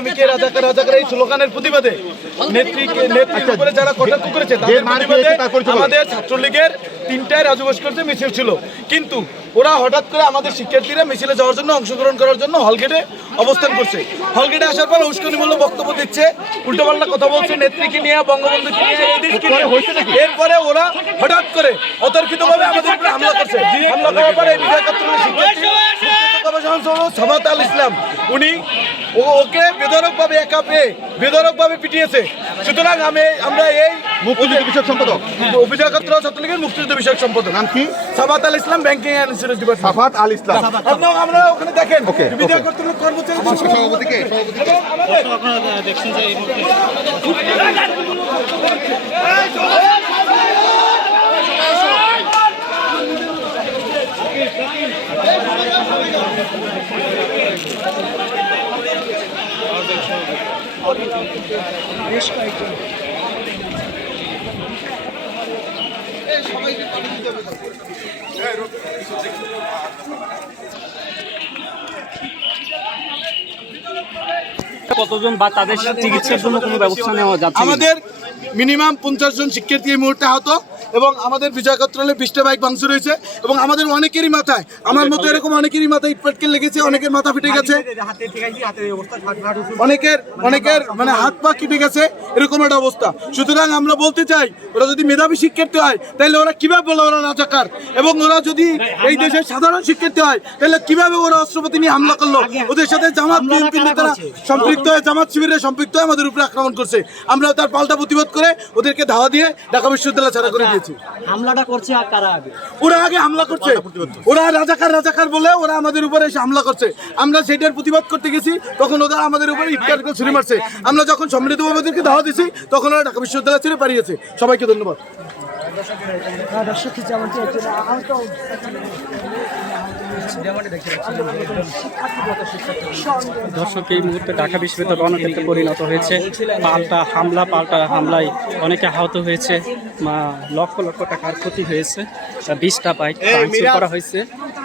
আমি কে রাজাকার রাজাকার এই স্লোগানের প্রতিবাদে নেত্রীকে নেত্রীর উপরে যারা কটাক্ষ করেছে তাদের প্রতিবাদে। আমাদের ছাত্রলীগের তিনটায় রাজু ভাস্কর্যে মিছিল ছিল। কিন্তু ওরা হঠাৎ করে আমাদের শিক্ষার্থীরা মিছিলে যাওয়ার জন্য অংশগ্রহণ করার জন্য হলগেটে অবস্থান করছে। হলগেটে আসার পর উস্কানিমূলক বক্তব্য দিচ্ছে উল্টোপাল্টা কথা বলছে নেত্রীকে নিয়ে বঙ্গবন্ধুকে নিয়ে এই দেশকে নিয়ে। এরপরে ওরা হঠাৎ করে অতর্কিতভাবে আমাদের উপরে হামলা করছে। হামলা করার পরে বিজয় কাত্রের শিক্ষার্থী আল ইসলাম উনি ও ওকে বেদরকভাবে একা পেয়ে বেদরকভাবে পিটিয়েছে। সুতরাং আমি আমরা এই মুক্তিযুদ্ধ বিষয়ক সম্পাদক। অভিযোগ ছাত্রলীগের মুক্তিযুদ্ধ বিষয়ক সম্পাদক। নাম কি? Sabat Al Islam banking and insurance department Safat Al Islam. আপনারা আমরা ওখানে দেখেন। okay. কর্তৃপক্ষ কর্মচারী সভাপতিকে আপনারা দেখছেন যে এই মুহূর্তে বেশ কয়েকজন। কতজন বা তাদের চিকিৎসার জন্য কোনো ব্যবস্থা নেওয়া যাচ্ছে আমাদের মিনিমাম পঞ্চাশ জন শিক্ষার্থী এই মুহূর্তে আহত এবং আমাদের বিশটা বাইক ভাঙচুর এবং আমাদের অনেকেরই মাথায়, আমার মতো এরকম অনেকেরই মাথায় লেগেছে, অনেকের মাথা ফেটে গেছে। অনেকের অনেকের মানে হাত পা কেটে গেছে, এরকম একটা অবস্থা। সুতরাং আমরা বলতে চাই, ওরা যদি মেধাবী শিক্ষার্থী হয়, তাহলে ওরা কীভাবে বলে ওরা রাজাকার? এবং ওরা যদি এই দেশের সাধারণ শিক্ষার্থী হয়, তাহলে কীভাবে ওরা অস্ত্রপাতি নিয়ে হামলা করল? ওদের সাথে জামাত সম্পৃক্ত হয়ে জামাত শিবিরের সম্পৃক্ত হয়ে আমাদের উপরে আক্রমণ করছে। আমরা তার পাল্টা প্রতিবাদ করে ওদেরকে ধাওয়া দিয়ে ঢাকা বিশ্ববিদ্যালয় ছাড়া করে দিয়েছি। হামলাটা করছে আর কারা আগে? ওরা আগে হামলা করছে। ওরা রাজাকার রাজাকার বলে ওরা আমাদের উপরে এসে হামলা করছে। আমরা সেটার প্রতিবাদ করতে গেছি তখন ওরা আমাদের উপরে ইফতার ছুরি মারছে। আমরা যখন সম্মিলিতভাবে ওদেরকে ধাওয়া দিছি তখন ওরা ঢাকা বিশ্ববিদ্যালয় ছেড়ে পালিয়েছে সবাইকে ধন্যবাদ। দর্শক যেমন আহত দর্শক এই মুহূর্তে ঢাকা বিশ্ববিদ্যালয় রণক্ষেত্রে পরিণত হয়েছে। পাল্টা হামলা পাল্টা হামলায় অনেকে আহত হয়েছে। লক্ষ লক্ষ টাকার ক্ষতি হয়েছে। বিশটা বাইক ভাঙচুর করা হয়েছে।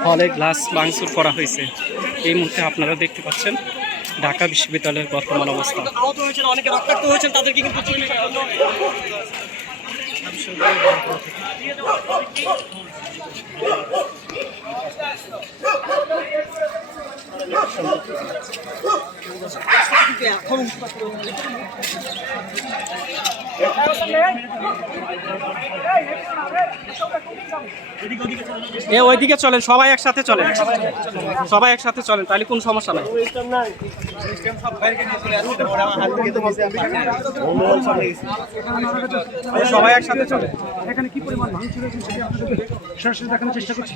হলে গ্লাস ভাঙচুর করা হয়েছে। এই মুহূর্তে আপনারা দেখতে পাচ্ছেন ঢাকা বিশ্ববিদ্যালয়ের বর্তমান অবস্থা। আহত হয়েছেন অনেকে রক্তাক্ত হয়েছেন তাদেরকে কিন্তু এখন এ, ওইদিকে চলেন, সবাই একসাথে চলেন। সবাই একসাথে চলেন, তাহলে কোনো সমস্যা নাই। সবাই একসাথে চলেন। এখানে কি পরিমাণ ভাঙচুর হয়েছে সেটি আপনাদের সরাসরি দেখানোর চেষ্টা করছি।